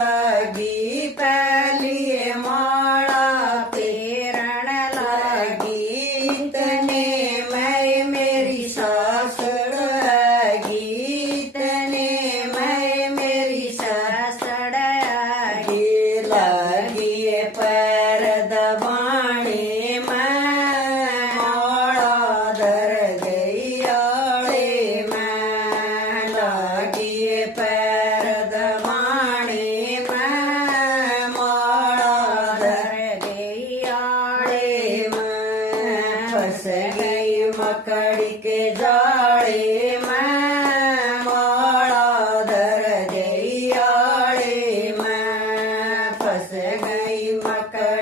लगी पहली माला पेरण लगी इतने मैं मेरी सासड़ आगी इतने मैं मेरी सासड़ आगी लगी पैर दबाने मैं माला धर गई आड़े मैं लगी पैर दबाने मैं माला धर गई आड़े मैं फंस गई मकड़ी के जाड़े मैं माला धर गई आड़े मैं फंस गई मकड़ी